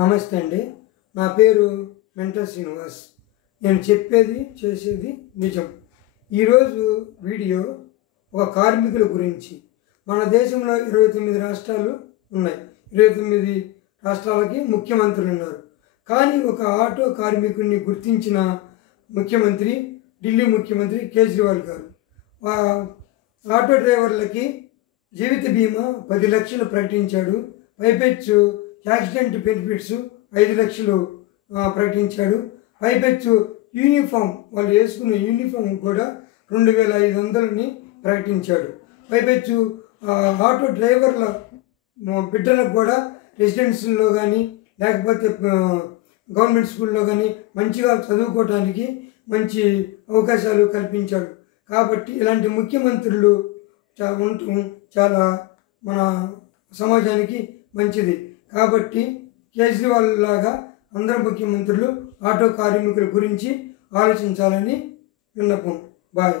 నమస్తే అండి. నా పేరు మెంటర్ శ్రీనివాస్. నేను చెప్పేది చేసేది నిజం. ఈరోజు వీడియో ఒక కార్మికుల గురించి. మన దేశంలో 29 రాష్ట్రాలు ఉన్నాయి. 29 రాష్ట్రాలకి ముఖ్యమంత్రులు ఉన్నారు. కానీ ఒక ఆటో కార్మికుడిని గుర్తించిన ముఖ్యమంత్రి ఢిల్లీ ముఖ్యమంత్రి కేజ్రీవాల్ గారు. ఆటో డ్రైవర్లకి జీవిత బీమా 10 లక్షలు ప్రకటించాడు. పైపెచ్చు యాక్సిడెంట్ బెనిఫిట్స్ 5 లక్షలు ప్రకటించాడు. పైపెచ్చు యూనిఫామ్, వాళ్ళు వేసుకున్న యూనిఫామ్ కూడా 2500ని ప్రకటించాడు. పైపెచ్చు ఆటో డ్రైవర్ల బిడ్డలకు కూడా రెసిడెన్సీల్లో కానీ లేకపోతే గవర్నమెంట్ స్కూల్లో కానీ మంచిగా చదువుకోవడానికి మంచి అవకాశాలు కల్పించాడు. కాబట్టి ఇలాంటి ముఖ్యమంత్రులు ఉండటం చాలా మన సమాజానికి మంచిది. కాబట్టి కేజ్రీవాల్ లాగా అందరు ముఖ్యమంత్రులు ఆటో కార్మికుల గురించి ఆలోచించాలని విన్నపం. బాయ్.